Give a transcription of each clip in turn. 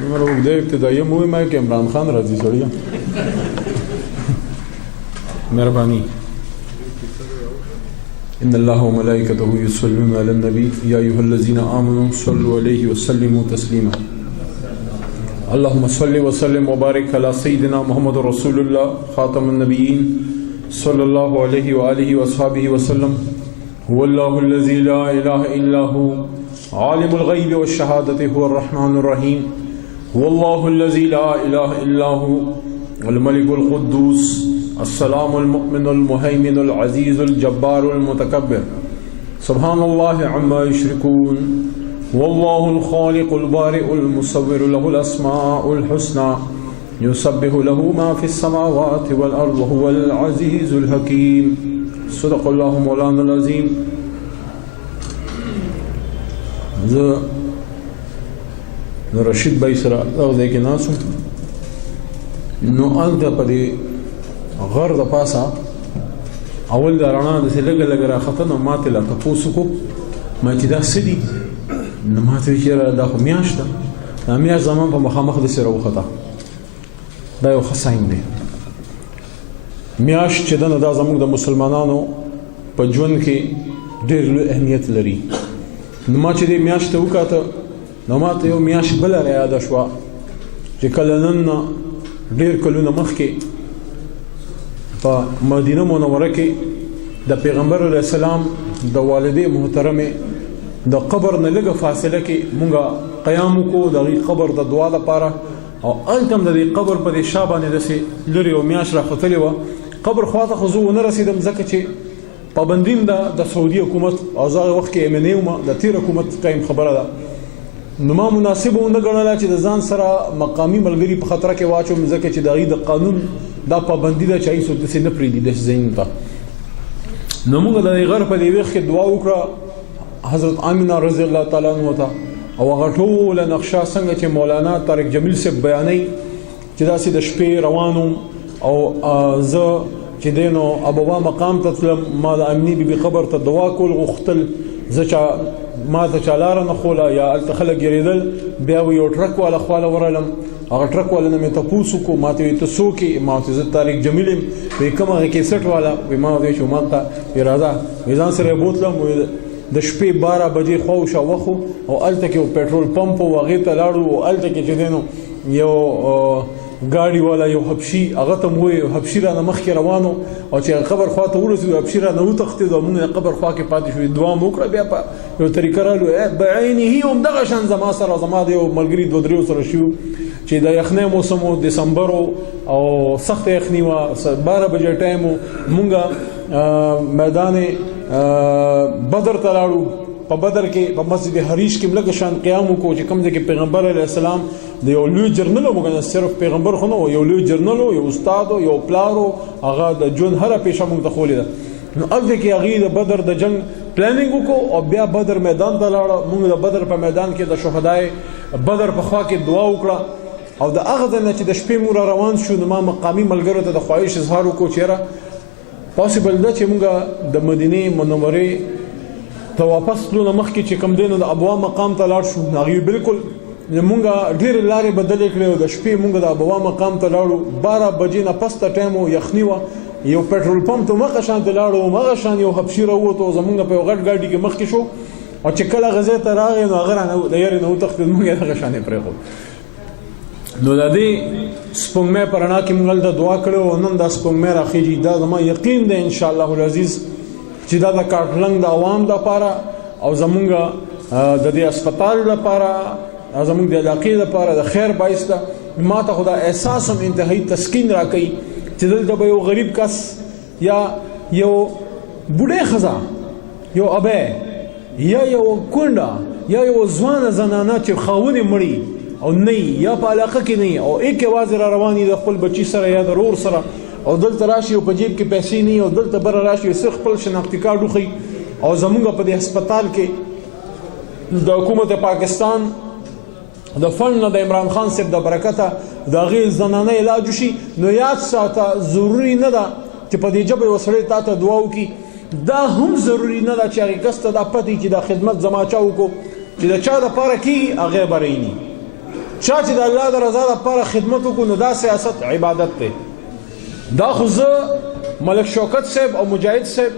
نمبر اوږده ابتدائیه مو وایم که عمران خان راځي سړیه مهرباني إن الله وملائكته يصلون على النبي يا أيها الذين آمنوا صلوا عليه وسلموا تسليما اللهم صل وسلم وبارك على سيدنا محمد رسول الله خاتم النبيين صلى الله عليه وآله وصحبه وسلم هو الله الذي لا إله إلا هو عالم الغيب والشهادة هو الرحمن الرحيم هو الله الذي لا إله إلا هو الملك القدوس السلام المؤمن المهيمن العزيز الجبار المتكبر سبحان الله عما يشركون والله الخالق البارئ المصور له الأسماء الحسنى يسبح له ما في السماوات والأرض وهو العزيز الحكيم صدق الله مولانا العظيم. رشید بھائی سره دغه ځای کې ناست نو هلته په دې غر د پاسه اول د رڼا داسې لږه لږه راخته نو ما ترې له تپوس وکړو ما چې دا څه دي نو ما ته ویل چې یاره دا خو میاشت ده دا میاشت زمان په مخامخ داسې راوخته دا یو ښه ساین دی میاشت چې ده نو دا زموږ د مسلمانانو په ژوند کې ډېر لوی اهمیت لري نو ما چې دې میاشت ته وکاته نو ما ته یو میاشت بله رایاده شوه چې کله نن نه ډېر کلونه مخکې په مدینه منوره کې د پیغمبر علیه السلام د والدې محترمې د قبر نه لږه فاصله کې مونږ قیام وکړو د هغې قبر د دعا لپاره او هلته هم د دې قبر په دې شا باندې داسې لرې یو میاشت راختلې وه قبر خواته خو زه ونه رسېدم ځکه چې پابندیم ده د سعودي حکومت او زه هغه وخت کې MNA وم د تېر حکومت قایم خبره ده نو ما مناسبه ونه ګڼله چې د ځان سره مقامي ملګري په خطره کې واچوم ځکه چې د هغې د قانون دا پابندي ده چې هغې څوک داسې نه پرېږدي داسې ځایونو ته نو موږ د دې غر په دې وخت کې دعا وکړه حضرت آمینه رضی الله تعالی عنه ته او هغه ټوله نقشه څنګه چې مولانا طارق جمیل صاحب بیانوي چې داسې د شپې روان وم او زه چې دی نو ابوبا مقام ته تلم ما د امني بیبي قبر ته دعا کول غوښتل زه ما ته چا لاره نه خوله یا هلته خلک ګرېدل بیا و یو ټرک والا خواله ورغلم هغه ټرک والا نه مې تپوس وکړو ما ته ویل ته څوک یې ما ورته زه طارق جمیل یم وایي کوم هغه کیسټ والا وایي ما ورته ویل چې ما ته وایي راځه وایي ځان سره یې بوتلم د شپې 12 بجې خواوشا وخو او هلته کې یو پټرول پمپ و هغې ته لاړو او هلته کې چې دی نو یو ګاډي والا یو حبشي هغه ته مو وایي حبشي رانه مخکې روانو او چې قبر خوا ته ورسېدو حبشي رانه وتښتېدو او مونږ د قبر خوا کې پاتې شوې دعا مو وکړه بیا په یو طریقه رالو بعینه همدغه شان زما سره زما د یو ملګري 2-3 سره شو چې د یخنۍ موسم و دسمبر او سخته یخني وه 12 بجې ټایم و مونږ میدان بدر ته لاړو په بدر کې په مسجد حریش کې لږ شان قیام وکړو چې کوم ځای کې پیغمبر علیه السلام د یو لوی جرنل و موږ صرف پیغمبر خو نه و یو لوی جرنل و یو استاد و یو پلار و هغه د ژوند هره پیشه موږ ته ښولې ده نو هلته کې هغې د بدر د جنګ پلانینګ وکړو او بیا بدر میدان ته لاړه موږ د بدر په میدان کې د شهدای بدر په خوا کې دعا وکړه او د هغه ځای نه چې د شپې موږ را روان شو نو ما مقامي ملګرو ته د خواهش اظهار وکړو چې یاره پاسبل ده چې موږ د مدینې منورې ته واپس تلو نه مخکې چې کوم دی نو د ابوا مقام ته لاړ شو هغې بالکل موږ ډېرې لارې بدلې کړې او د شپې موږ د ابوا مقام ته لاړو 12 بجې نه پس ته ټایم و یخني وه یو پټرول پمپ ته مخه شان ته لاړو همغه شان یو حبشي راووتو زموږ په یو غټ ګاډي کې مخکې شو او چې کله هغه ځای ته راغی نو هغه رانه د یارې نه وتښتېد موږ یې دغه شان یې پرېښود نو د دې سپوږمۍ په رڼا کې موږ هلته دعا کړې او نن دا سپوږمۍ راخیږي دا زما یقین دی انشاءالله العزیز چې دا د کاټلنګ د عوام لپاره او زمونږ د دې اسپتال لپاره زمونږ د علاقې لپاره د خیر باعث ده ما ته خو دا احساس هم انتهایی تسکین راکوي چې دلته به یو غریب کس یا یو بوډۍ ښځه یو ابی یا یو کونډه یا یو ځوانه زنانه چې خاوند یې مړي او نه یا په علاقه کې نه او ایک یوازې را روان د خپل بچي سره یا د رور سره او دلته راشي او په جیب کې پیسې نه او دلته بره راشي او صرف خپل شناختي کارت وښیي او زمونږ په دې هسپتال کې د حکومت پاکستان د فند نه د عمران خان صاحب د برکته د هغې زنانه علاج وشي نو یاد ساته ضروري نه ده چې په دې ژبه یو سړی تا ته دعا وکړي دا هم ضروري نه ده چې هغې کس ته دا پته چې دا خدمت زما چا وکړو چې د چا دپاره کېږي هغې به رهیني چا چې د الله د رضا لپاره خدمت وکړو نو دا سیاست عبادت دی. دا خو زه ملک شوکت صاحب او مجاهد صاحب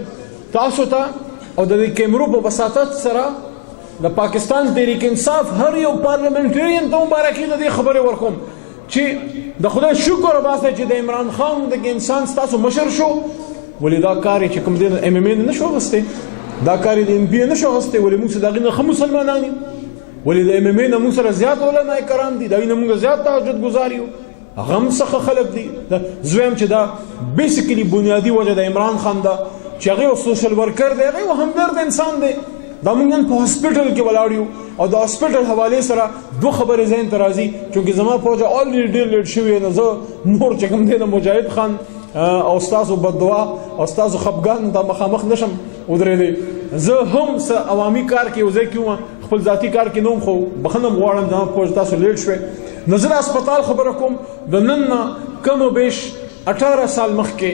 تاسو ته او د دې کیمرو په وساطت سره د پاکستان تحریک انصاف هر یو پارلمنټرین ته مبارکي د دې خبرې ورکوم چې د خدای شکر وباسئ چې د عمران خان دغه انسان ستاسو مشر شو. ولې دا کار چې کوم دی د MMA نه شو غوستی، دا کار د NBA نه شو غوستی، ولې موږ د هغې نه ښه مسلمانان یو، ولې د MMA نه موږ سره زیات علما کرام دي، د هغوی نه موږ زیات تهجد ګزار یو، هغه هم څخه خلک دي. زه وایم چې دا بیسیکلي بنیادي وجه د عمران خان ده چې هغه یو سوشل ورکر دی، هغه یو همدرد انسان دی. دا موږ نن په هاسپټل کې ولاړ یو او د هاسپټل حوالې سره دوه خبرې ذهن ته راځي چونکې زما پوجه الریډي ډېر لیټ شوی نه، زه نور چې کوم دی د مجاهد خان او ستاسو بددعا او ستاسو خفګان ته مخامخ نشم ودرېدی. زه هم څه عوامي کار کې یو ځای کې وم، خپل ذاتي کار کې نه وم، خو بخښنه م غواړم زما پوجه تاسو لیټ شوی. نو زه د هسپتال خبره کوم د نن نه کم و بیش 18 سال مخکې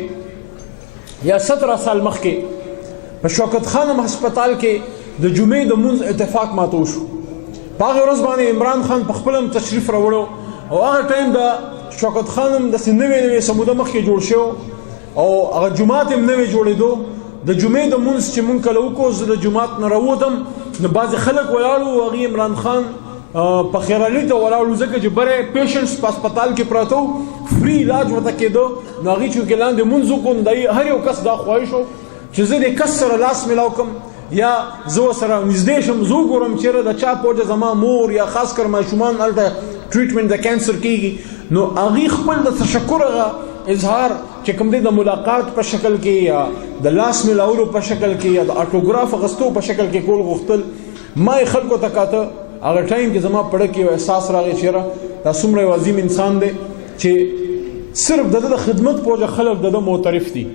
یا 17 سال مخکې په شوکت خانم هسپتال کې د جمعې د مونځ اتفاق ماته وشو. په هغې ورځ باندې عمران خان په خپله هم تشریف راوړی او هغه ټایم د شوکت خان هم داسې نوې سموده مخکې جوړ شوی او هغه جومات هم نوې جوړېدو. د جمعې د مونځ چې مونږ کله وکړو زه د جومات نه راووتم نو بعضې خلک ولاړ وو، هغې عمران خان په خیرالي ته ولاړ وو ځکه چې بری پیشنټس په هسپتال کې پراته وو، فري علاج ورته کېده. نو هغې چونکې لاندې مونځ وکړو نو د هر یو کس دا خواهش و چې زه د کس سره لاس میلاو کړم یا زه سره نږدې شم، زه وګورم چېرې د چا پوجه زما مور یا خاص کر ماشومان هلته ټریټمنټ د کینسر کېږي. نو هغې خپل د تشکر هغه اظهار چې کوم دی د ملاقات په شکل کې یا د لاس میلاولو په شکل کې یا د اټوګراف اخیستو په شکل کې کول غوښتل. ما یې خلکو ته کاته هغه ټایم کې زما پړه کې یو احساس راغی چې یاره دا څومره یو عظیم انسان دی چې صرف د ده د خدمت پوجه خلک د ده معترف دي.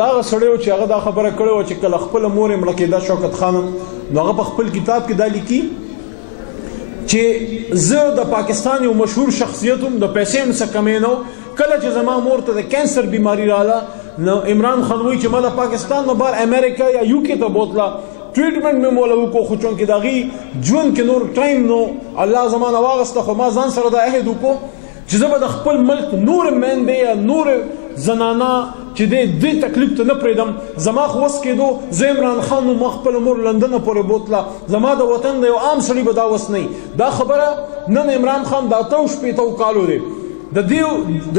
دا هغه سړی و چې هغه دا خبره کړې وه چې کله خپله مور یې مړه کېده شوکت خانم، نو هغه په خپل کتاب کې دا لیکي چې زه د پاکستان یو مشهور شخصیت هم، د پیسې هم څه کمی نه و. کله چې زما مور ته د کینسر بیماري راله نو عمران خان وایي چې ما د پاکستان نه بهر امریکا یا UK ته بوتله، ټریټمنټ مې موله وکړو، خو چونکې د هغې ژوند کې نور ټایم نو الله زما نه واغسته، خو ما ځان سره دا عهد وکړو چې زه به د خپل ملک نور میندې یا نور زنانه چې دې تکلیف ته نه پرېږدم. زما خو وس کېدو زه عمران خان نو ما خپله مور لندن پورې بوتله، زما د وطن د یو عام سړي به دا وس نه وي. دا خبره نن عمران خان دا 28 کالو دی، د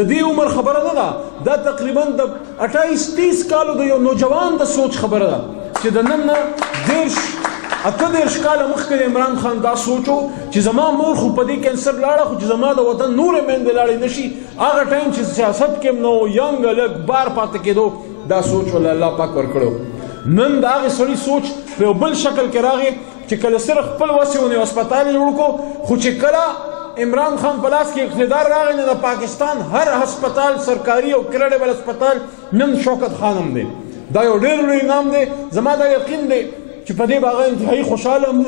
دې عمر خبره نه ده، دا تقریبا د 28-30 کالو د یو نوجوان د سوچ خبره ده چې د نن نه 18 کاله مخکې عمران خان دا سوچو چې زما مور خو په دې کینسر لاړه، خو چې زما د وطن نورې میندې لاړې نشي. هغه ټایم چې سیاست کې هم نه و، ینګ هلک بار پاتې کېدو، دا سوچ ول الله پاک ورکړو. نن د هغې سړي سوچ په یو بل شکل کې راغی چې کله صرف خپل وس یې ونیو هسپتال یې جوړ کړو، خو چې کله عمران خان په لاس کې اقتدار راغی نو د پاکستان هر هسپتال سرکاري او کریډیبل هسپتال نن شوکت خان هم دی. دا یو ډېر لوی نام دی. زما دا یقین دی چې په دې به هغه انتهایي خوشحاله هم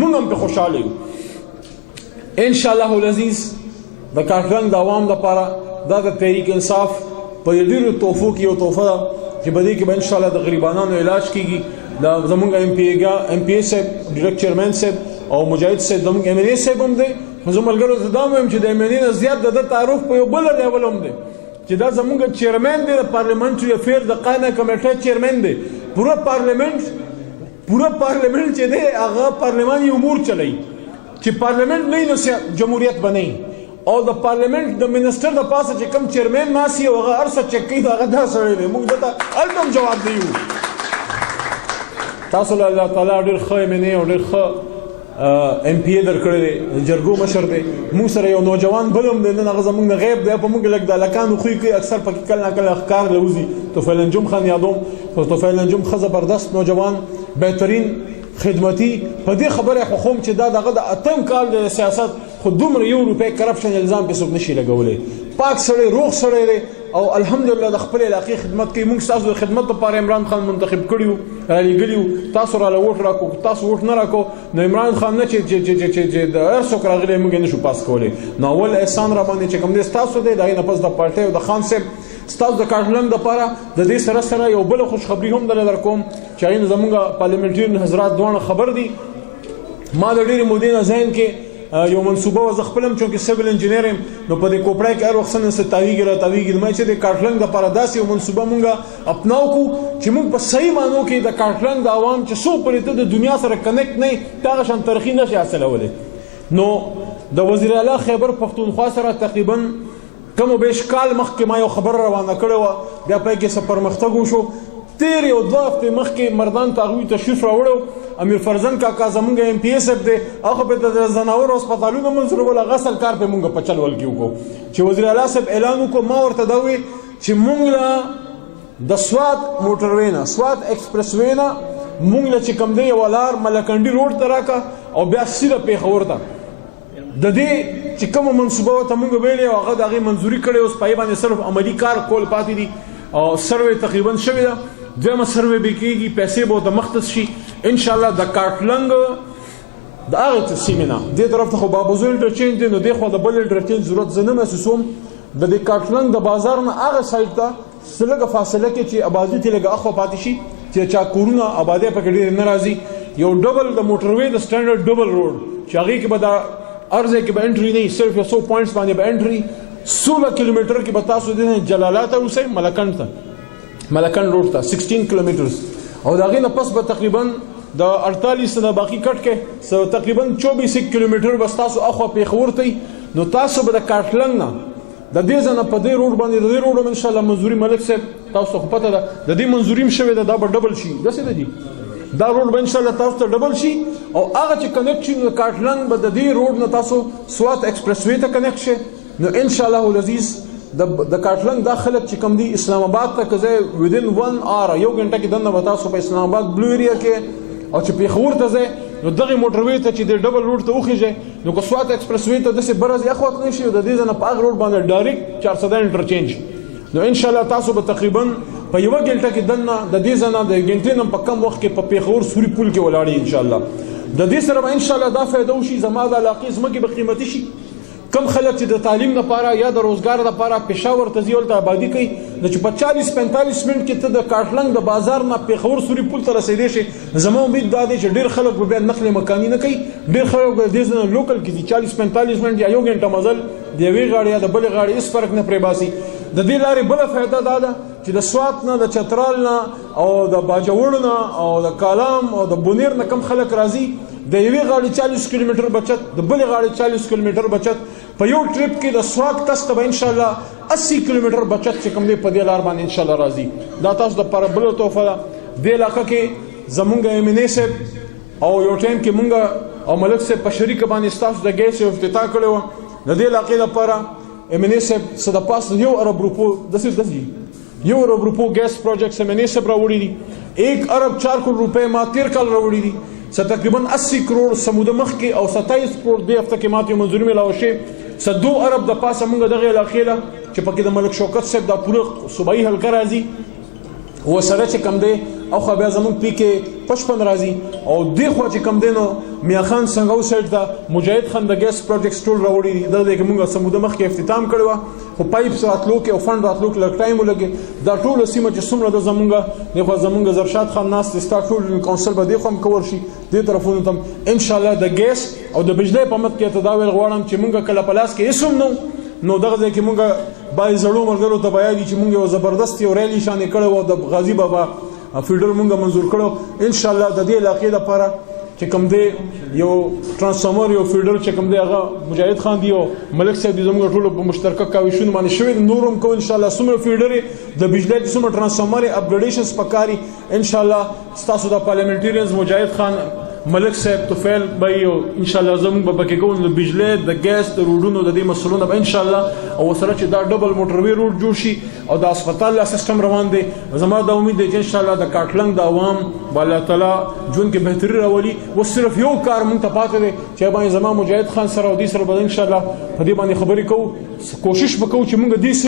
موږ هم پرې خوشحاله یو. انشاءالله العزیز د کاکرنګ د عوام لپاره دا د تحریک انصاف په ډېرو تحفو کې یو تحفه ده چې په دې کې به انشاءالله د غریبانانو علاج کېږي. دا زمونږ MPA صاحب ډایرکټ چیرمین صاحب او مجاهد صاحب زمونږ MNA صاحب هم دی. زه ملګرو ته دا وایم چې د MNA نه زیات د ده تعارف په یو بل لیول هم دی چې دا زمونږ چیرمین دی، د پارلیمنټري افیر د قانه کمیټه چیرمین دی. پوره پارلیمنٹ چې دی هغه پارلماني امور چلوي. چې پارلیمنٹ نه وي نو جمهوریت به نه وي، او د پارلیمنٹ د منسټر د پاسه چې کوم چیرمین ناست وي هغه هر څه چک کوي، هغه دا سړی دی. موږ دته هلته هم جواب دیو. تاسو له الله تعالی ډېر ښه MNA او ډېر ښه MPA درکړی دی، د جرګو مشر دی. موږ سره یو نوجوان بل هم دی، نن هغه زموږ نه غیب دی، په موږ لږ د هلکانو خوی کوي، اکثر پکې کله نه کله ښکار لوځي. طفیل انجم خان یادوم، خو طفیل انجم ښه زبردست نوجوان، بهترین خدمتي. په دې خبره خو خوم چې دا دغه د 8م کال د سیاست خو دومره 1 روپۍ کرپشن الزام پې څوک نشي لګولی. پاک سړی، روغ سړی دی او الحمدلله د خپل علاقې خدمت کوي. موږ ستاسو د خدمت لپاره عمران خان منتخب کړي وو، رالیږلي وو. تاسو راله ووټ راکړو، تاسو ووټ نه راکړو نو عمران خان نه چې د هر څوک راغلی موږ یې نشو پاس کولی. نو اول احسان را باندې چې کوم دی ستاسو دی، د هغې نه پس د پارټۍ او د خان صاحب ستاسو د کارټلنګ دپاره د دې سره سره یو بله خوشخبري هم درله در کوم چې هغې نه زمونږ پارلیمنټرین حضرات دواړه خبر دي. ما د ډېرې مودې نه ذهن کې یو منصوبه و زه خپل هم چونکې سیول انجینیر یم نو په دې کوپړی کې هر وخت څه نه څه تاویږي را تاویږي ما چې د کارټلنګ دپاره داسې یو منصوبه مونږ اپناو کړو چې مونږ په صحیح معنو کې د کارټلنګ د عوام چې څو پورې ته د دنیا سره کنیکټ نه یې دغه شان ترقي نشي حاصلولی نو د وزیر اعلی خیبر پښتونخوا سره تقریبا کم و بیش کال مخکې ما یو خبر روانه کړې وه بیا پای کې څه پرمختګ وشو تیر یو دوه هفتې مخکې مردان ته هغوی تشریف راوړو امیر فرزند کاکا زمونږ ایم پی ایس اف دی هغه په د ځناورو هسپتالونو منظورول هغه اصل کار پې مونږ په چل ول کې وکړو چې وزیر اعلی صاحب اعلان وکړو ما ورته دا وویل چې مونږ له د سوات موټروی نه سوات ایکسپریس وی نه مونږ له چې کوم دی یوه لار ملکنډي روډ ته راکړه او بیا سیده پېښور ته د دې چې کومه منصوبه ورته مونږ ویلې او هغه د هغې منظوري کړې اوس په هغې باندې صرف عملي کار کول پاتې دي او سروې تقریبا شوې ده دویمه سروې به کېږي پیسې به ورته مختص شي انشاءالله د کارټلنګ د هغې سیمې نه دې طرف ته خو بابوزو انټرچینج دی نو دې خوا د بل انټرچینج ضرورت زه نه محسوسوم د دې کارټلنګ د بازار نه هغه سایډ ته څه لږه فاصله کې چې آبادي ترې لږه اخوا پاتې شي چې چا کورونه آبادۍ پکې ډېرې نه راځي یو ډبل د موټروی د سټنډرډ ډبل روډ چې هغې کې به دا ارزه کې به انټري نه صرف یو 100 پوینټس باندې به انټري 16 کیلومتر کې به تاسو د جلالات ته اوسئ ملکنډ ته ملکنډ روډ ته 16 کیلومترز او د هغې نه پس به تقریبا د 48 نه باقي کټ کې تقریبا 24 کیلومتر به ستاسو اخوا پېښور ته نو تاسو به د کارټلنګ نه د دې ځای نه په دې روډ باندې د دې روډ هم انشاءالله منظوري ملک صاحب تاسو ته خو پته ده د دې منظوري هم شوې ده دا به ډبل شي داسې ده دي دا روډ به انشاءالله تاسو ته ډبل شي او هغه چې کنیکټ شي نو د کارټلنګ به د دې روډ نه تاسو سوات ایکسپریس وی ته کنیکټ شي نو انشاءالله العزیز د کارټلنګ دا خلک چې کوم دي اسلام آباد ته که ځای ودین 1 آور یو ګنټه کې دننه به تاسو په اسلام آباد بلو ایریا کې او چې پېښور ته ځئ نو دغې موټروی ته چې د ډبل روډ ته وخیږئ نو که سوات ایکسپریس وی ته داسې برز اخوا تللی شي د دې ځای نه په هغه روډ باندې ډایرکټ 400 انټرچینج نو انشاءالله تاسو به تقریبا په یوه ګنټه کې دننه د دې ځای نه د ګنټې نه په کم وخت کې په پېښور سوري پول کې ولاړې انشاءالله د دې سره به انشاءالله دا فایده وشي زما د علاقې ځمکې به قیمتي شي کم خلک چې د تعلیم لپاره یا د روزګار لپاره پېښور ته ځي هلته آبادي کوي نو چې په 40-45 منټ کې ته د کارټلنګ د بازار نه پېښور سوري پول ته رسېدی شي زما امید دا دی چې ډېر خلک به بیا نقل مکاني نه کوي ډېر خلک به دې ځای نه لوکل کې ځي 40-45 منټ یا یو ګنټه مزل د یوې غاړې یا د بلې غاړې هېڅ فرق نه پرې باسي د دې لارې بله فایده دا ده چې د سوات نه د چترال نه او د باجوړ نه او د کالام او د بونیر نه کم خلک راځي د یوې غاړې 40 کیلومتر بچت د بلې غاړې 40 کیلومتر بچت په یو ټریپ کې د سوات کس ته به انشاءالله 80 کیلومتر بچت چې کوم دی په دې لار باندې انشاءالله راځي دا تاسو دپاره بله تحفه ده دې علاقه کې زمونږ ایم این اے صاحب او یو ټایم کې مونږ او ملک صاحب په شریکه باندې ستاسو د ګیس یو افتتاح کړی وه د دې علاقې لپاره ایم این اے صاحب څه د پاسه 1 ارب روپو داسې 1 ارب روپو ګیس پروجیکټس ایم این اے صاحب راوړي دي 1 ارب 4 کروڑ روپے ما تیر کال راوړي دي تقریبا 80 کروڑ سموده مخکې او 27 کروڑ دې هفته کې ماته منظوري ملاوه شي 2 ارب د پاسه مونږ دغې علاقې له چې پکې د ملک شوکت صاحب دا پوره صوبایي حلقه راځي ورسره چې کوم دی او خو بیا زمونږ پی کې 55 راځي او دې خوا چې کوم دی نو میا خان سنګو سایډ ته مجاهد خان د ګیس پروجیکټس ټول راوړي دي دغه کې مونږ سموده مخکې افتتام کړی وه خو پایپ راتلو کې او فنډ راتلو کې لږ ټایم ولګي دا ټوله سیمه چې څومره ده زمونږ دې خوا زمونږ زرشاد خان ناست دی ستا ټول کونسل به دې خوا هم کور شي دې طرفونو ته هم انشاءالله د ګیس او د بجلۍ په مد کې ته دا ویل غواړم چې مونږ کله په لاس کې هېڅ هم نه نو دغه ځای کې مونږ باید زړو ملګرو ته به یاد وي چې مونږ یو زبردست یو ریلي شانې کړی و د غازي بابا فیډر مونږ منظور کړو انشاءالله د دې علاقې لپاره چې کوم دی یو ټرانسفارمر یو فیډر چې کوم دی هغه مجاهد خان دی او ملک صاحب دی زموږ ټولو په مشترکه کاوشونو باندې شوي دي نور هم کوو انشاءالله څومره فیډرې د بجلۍ چې څومره ټرانسفارمر یې اپګریډیشنز پکار دي انشاءالله ستاسو د پارلیمنټریانز مجاهد خان ملک صاحب توفیل به او انشاءالله زموږ به پکې کوو د بجلۍ د ګیس د روډونو د دې مسلو نه به انشاءالله او ورسره چې دا ډبل موټروي روډ جوړ شي او د هسپتال لا سیستم روان دی زما دا امید دی چې انشاءالله د کارټلنګ د عوام به الله تعالی ژوند کې بهتري راولي اوس صرف یو کار مونږ ته پاتې دی چې باندې زما مجاهد خان سره او دې سره به انشاءالله په دې باندې خبرې کوو کوشش به کوو چې مونږ دې